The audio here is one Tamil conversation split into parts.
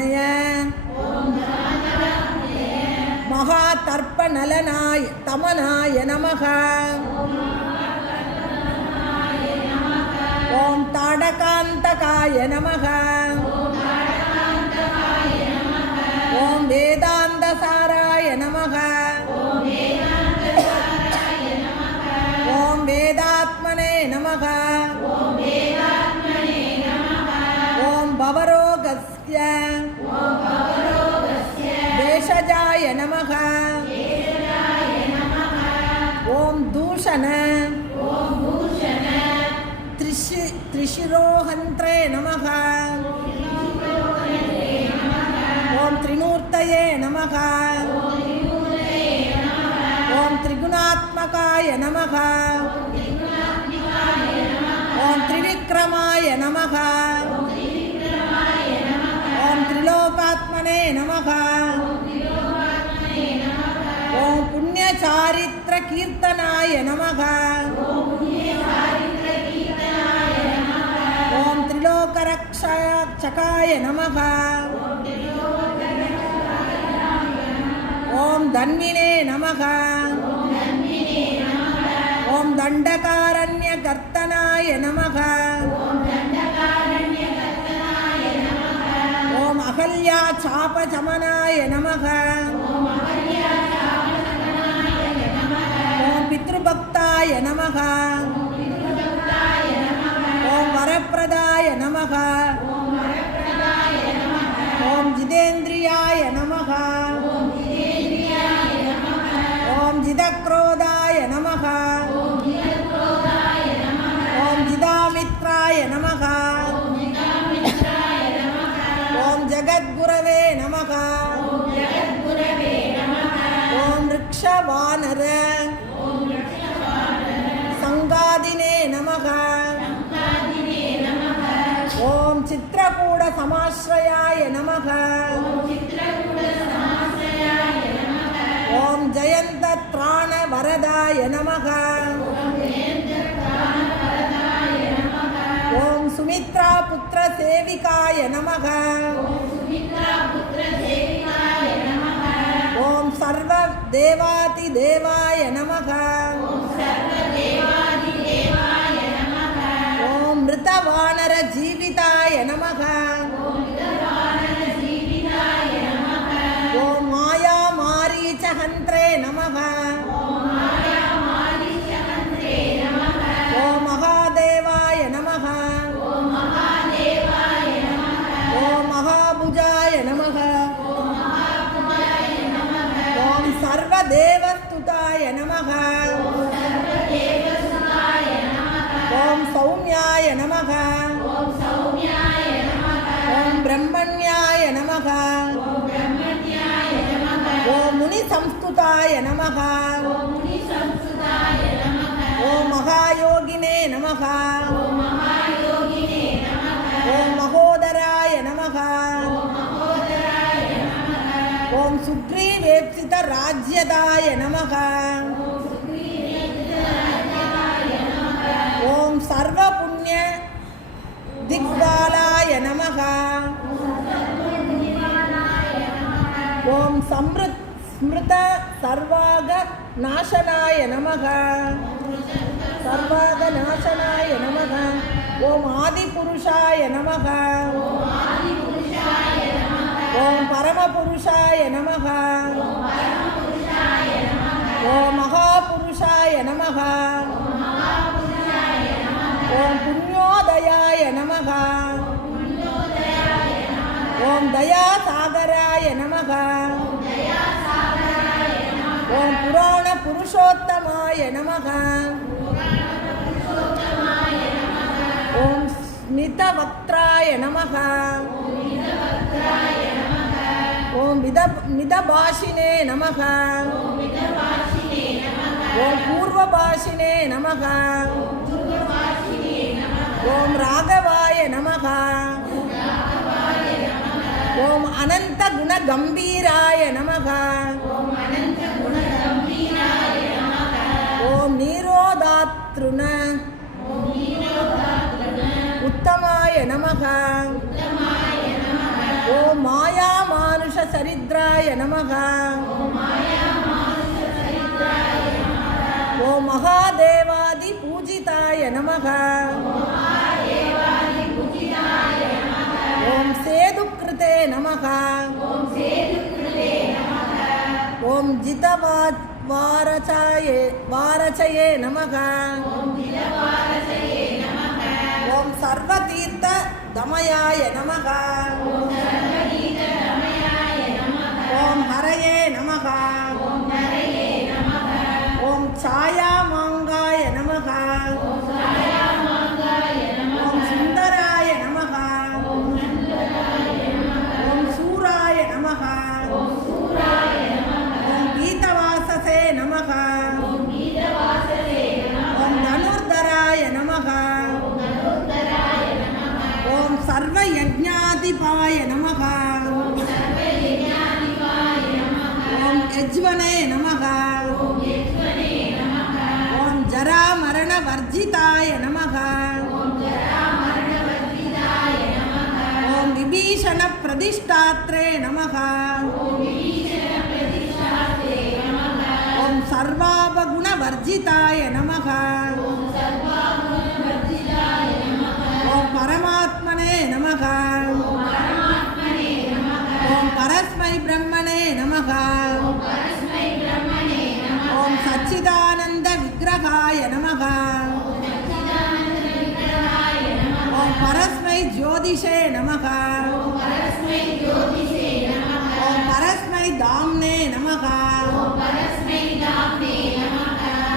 தனய மகா தர்ப்ப நலனாய் தமனாய நமக. ஓம் தாடகாந்தகாய நமகா. दूषण त्रिशि त्रिशिरोहन्त्रे नमः ॐ त्रिमूर्तये नमः ॐ त्रिगुणात्मकाय नमः ॐ त्रिविक्रमाय नमः ॐ त्रिलोकात्मने नमः கீர்த்தனாய நமக. ஓம் திரிலோகரக்ஷாட்சகாய நமக. ஓம் தன்வினே நமக. ஓம் தண்டகாரண்ய கர்த்தனாய நமக. ஓம் அகல்யா சாபசமனாய நமக. வரப்பிரதாய நமக. ஓம் வரப்பிரதாய நமக. ஓம் ஜிதேந்திரியாய நமக. ஓம் ஜிதக்ரோதாய நமக. ஓம் ஜிதாமித்ராய நமக. ஓம் ஜகத்குரவே நமக. ஓம் ரிக்ஷவானர. ॐ चित्रकूटसमाश्रयाय नमः ॐ जयन्तत्राणवरदाय नमः ॐ सुमित्रापुत्रसेविकाय नमः ॐ सर्वदेवातिदेवाय नमः வானர ஜீவிதாய நமக. ஓம் மாயா மாரீச்ச ஹந்திரே நமக. சம்ஸ்குதாய நமக. ஓம் மகாயோகினே நமக. ஓம் மகோதராய நமக. ஓம் சுக்ரீவேப்சித ராஜ்யதாய நமக. ஓம் சர்வ புண்ணிய திக்பாலாய நமக. ஓம் சம்ருத் ஸ்மிருத சர்வாக நாசனாய நமக. சர்வாக நாசனாய நமக. ஓம் ஆதிபுருஷாய நமக. ஓம் பரமபுருஷாய நமக. ஓம் மகாபுருஷாய நமக. ஓம் புண்ணியோதயாய நமக. ஓம் தயாசாகராய நமக. ஓம் புராண புருஷோத்தமாய நமக. ஓம் ஸ்மிதவக்த்ராய நமக. ஓம் மித மிதபாஷினே நமக. ஓம் பூர்வபாஷினே நமக. ஓம் ராகவாய நமக. ஓம் அனந்த குண கம்பீராய நமக. ஓம் அனந்த நீரோதாத்ருண. உத்தமாய நமக. ஓம் மாயா மானுஷ சரித்ராய நமக. ஓ மகாதேவாதி பூஜிதாய நமக. ஓம் சேதுக்கிருதே நமக. ஓம் ஜிதவாத் வாரசாயே வாரச்சயே நமக. ஓம் சர்வதீர்த்த தமயாய நமக. ஓம் ஹரையே நமக. ஓம் சாயா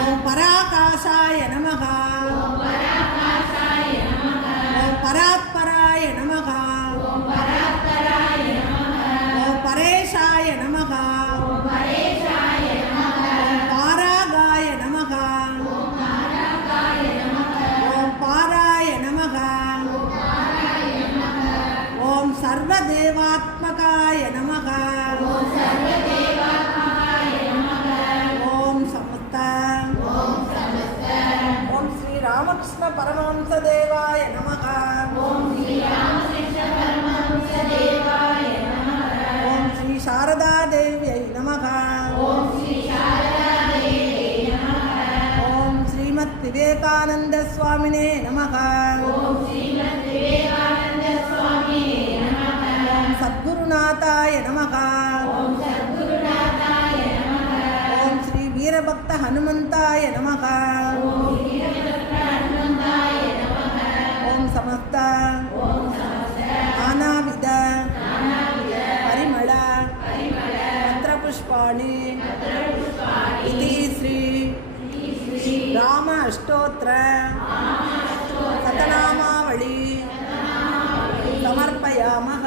ஓம் பராகாசாய வீரபக்த ஹனுமந்தாய நமக. ஓம் சமஸ்த. ஆனாவித பரிமள பத்திரபுஷ்பாணி இது ஸ்ரீ. ராம அஷ்டோத்திர சதநாமாவளி. சமர்ப்பயாமக.